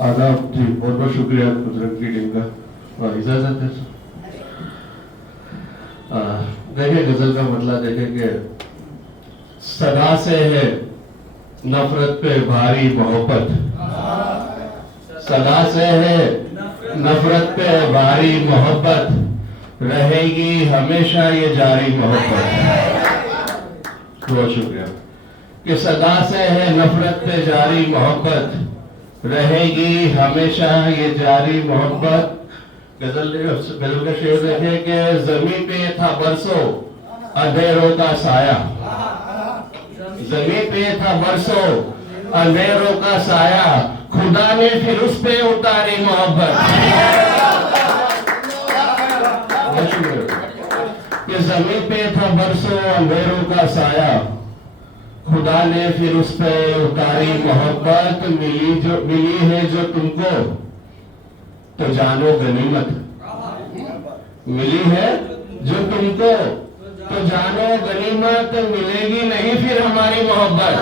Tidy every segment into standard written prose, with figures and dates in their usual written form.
आदाब जी, बहुत बहुत शुक्रिया कुदरत की टीम का। और इजाजत है सर। देखिए गजल का मतलब देखे कि सदा से है नफरत पे भारी मोहब्बत, सदा से है नफरत पे भारी मोहब्बत, रहेगी हमेशा ये जारी मोहब्बत। बहुत शुक्रिया। कि सदा से है नफरत पे जारी मोहब्बत, रहेगी हमेशा ये जारी मोहब्बत। गजल का शेर देखे कि जमीन पे था बरसों अंधेरों का साया, जमीन पे था बरसों अंधेरों का साया, खुदा ने फिर उस पे उतारी मोहब्बत। कि जमीन पे था बरसों अंधेरों का साया, खुदा ने फिर उस पे उतारी मोहब्बत। मिली है जो तुमको तो जानो गनीमत, मिली है जो तुमको तो जानो गनीमत, मिलेगी नहीं फिर हमारी मोहब्बत।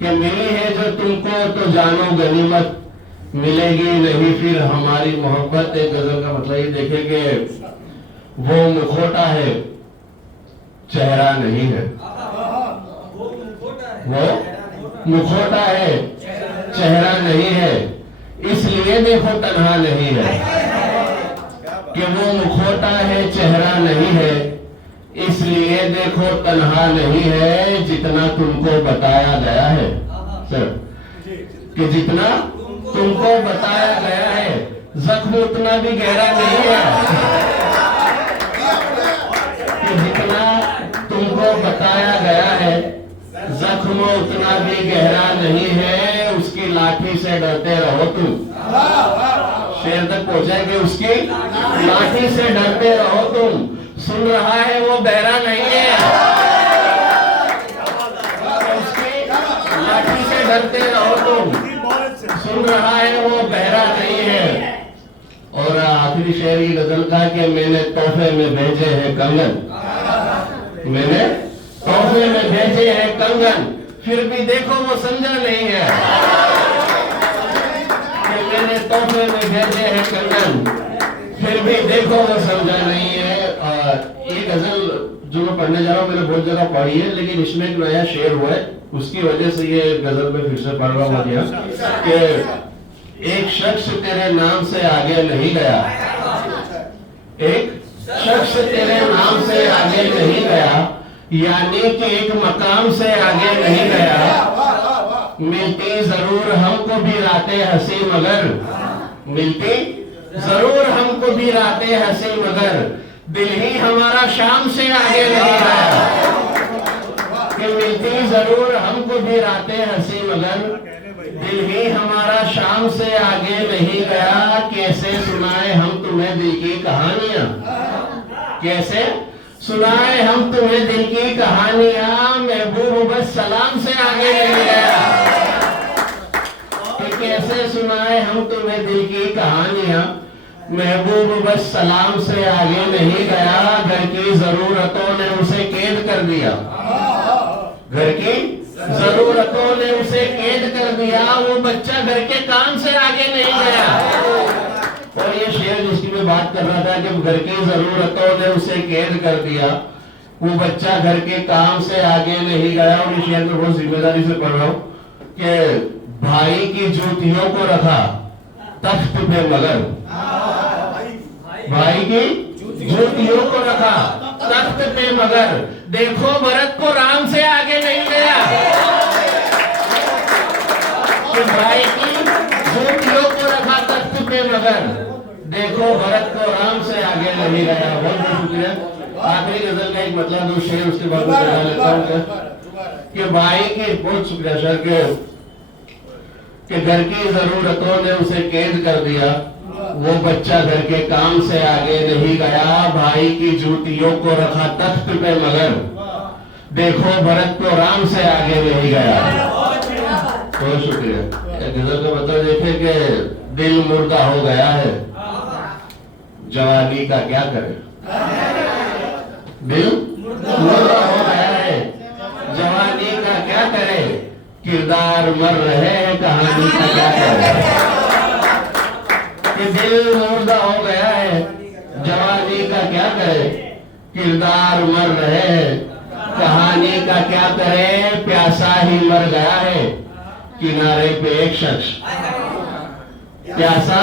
कि मिली है जो तुमको तो जानो गनीमत, मिलेगी नहीं फिर हमारी मोहब्बत। एक गजल का मतलब ये देखे कि वो मुखौटा है चेहरा नहीं है, वो मुखौटा है चेहरा नहीं है, इसलिए देखो तन्हा नहीं है। कि वो मुखौटा है चेहरा नहीं है, इसलिए देखो तन्हा नहीं है। जितना तुमको बताया गया है सर, कि जितना तुमको बताया गया है, जख्म उतना भी गहरा नहीं है। कि जितना तुमको बताया गया है, जख्म उतना भी गहरा नहीं है। उसकी लाठी से डरते रहो तुम, शेर तक पहुंचा कि उसकी लाठी से डरते रहो तुम, सुन रहा है वो बहरा नहीं है। उसकी लाठी से डरते रहो तुम, सुन रहा है वो बहरा नहीं है। और आखिरी शेर की गजल का कि मैंने तोहफे में भेजे हैं कंगन, मैंने तोहफे में भेजे हैं कंगन, फिर भी देखो वो समझा नहीं है। कि मैंने तोहफे में भेजे हैं कंगन, फिर भी देखो वो समझा नहीं है। ये गजल जो मैं पढ़ने जा रहा हूँ मैंने बहुत जगह पढ़ी है, लेकिन इसमें एक नया शेर हुआ है, उसकी वजह से ये गजल में फिर से पढ़ रहा हूँ। कि एक शख्स तेरे नाम से आगे नहीं गया, एक शख्स तेरे नाम से आगे नहीं गया, यानी कि एक मकाम से आगे नहीं गया। मिलती जरूर हमको भी रातें हंसी मगर, मिलती जरूर हमको भी रातें हंसी मगर, दिल ही हमारा शाम से आगे नहीं गया। कि मिलती जरूर हमको भी रातें हंसी मगर, दिल ही हमारा शाम से आगे नहीं गया। कैसे सुनाए हम तुम्हें दिल की कहानियां, कैसे सुनाए हम तुम्हें दिल की कहानियां, महबूब बस सलाम से आगे नहीं गया। कि कैसे सुनाए हम तुम्हें दिल की कहानियां, महबूब बस सलाम से आगे नहीं गया। घर की जरूरतों ने उसे कैद कर दिया, घर की जरूरतों ने उसे कैद कर दिया, वो बच्चा घर के काम से आगे नहीं गया। और ये शेर जिसकी मैं बात कर रहा था कि घर की जरूरतों ने उसे कैद कर दिया, वो बच्चा घर के काम से आगे नहीं गया। और ये शेर में बहुत जिम्मेदारी से पढ़ रहा हूँ कि भाई की जूतियों को रखा तख्त पे मगर, भाई की जूतियों को रखा तख्त पे मगर, देखो भरत को राम से आगे नहीं गया। तो भाई की जूतियों को रखा तख्त पे मगर, देखो भरत को राम से आगे नहीं गया। बहुत बहुत शुक्रिया। आखिरी गजल का एक मतलब दो शेर उसके बाद में बता लेता हूँ कि भाई की, बहुत शुक्रिया सर, कि घर की जरूरतों ने उसे कैद कर दिया, वो बच्चा घर के काम से आगे नहीं गया। भाई की जूतियों को रखा तख्त पे मगर, देखो भरत को राम से आगे नहीं गया। बहुत शुक्रिया। गजल का मतलब देखे कि दिल मुर्दा हो गया है, जवानी का क्या करे। दिल मुर्दा हो गया है, जवानी का क्या करे। किरदार मर रहे हैं, कहानी का क्या करे। कि दिल मुर्दा हो गया है, जवानी का क्या करे। किरदार मर रहे हैं, कहानी का क्या करे। प्यासा ही मर गया है किनारे पे एक शख्स। प्यासा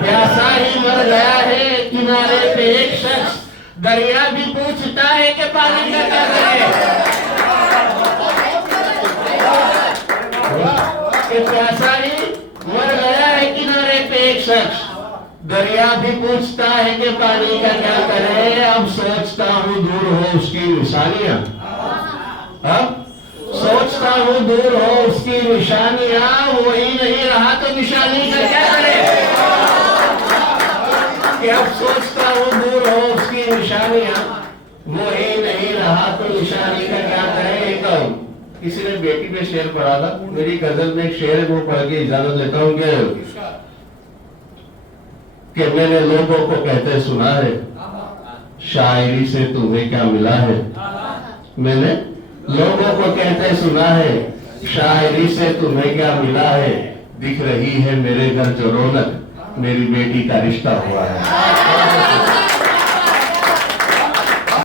प्यासा ही मर गया है किनारे पे एक शख्स। दरिया भी पूछता है कि पानी का क्या करे। प्यासा ही मर गया है किनारे पे एक शख्स। दरिया भी पूछता है कि पानी का क्या करे। अब सोचता हूँ दूर हो उसकी निशानियां। अब सोचता हूँ दूर हो उसकी निशानियां। वही नहीं रहा तो निशानी का क्या करे। कि अब सोचता हूँ दूर हो उसकी निशानियां। वही नहीं रहा तो निशानी का क्या करे। एक किसी ने बेटी पे शेर पढ़ा था, मेरी गजल में एक शेर है वो पढ़ के इजाजत लेता हूँ कि मैंने लोगों को कहते सुना है शायरी से तुम्हें क्या मिला है। मैंने लोगों को कहते सुना है शायरी से तुम्हें क्या मिला है। दिख रही है मेरे घर जो रौनक, मेरी बेटी का रिश्ता हुआ है।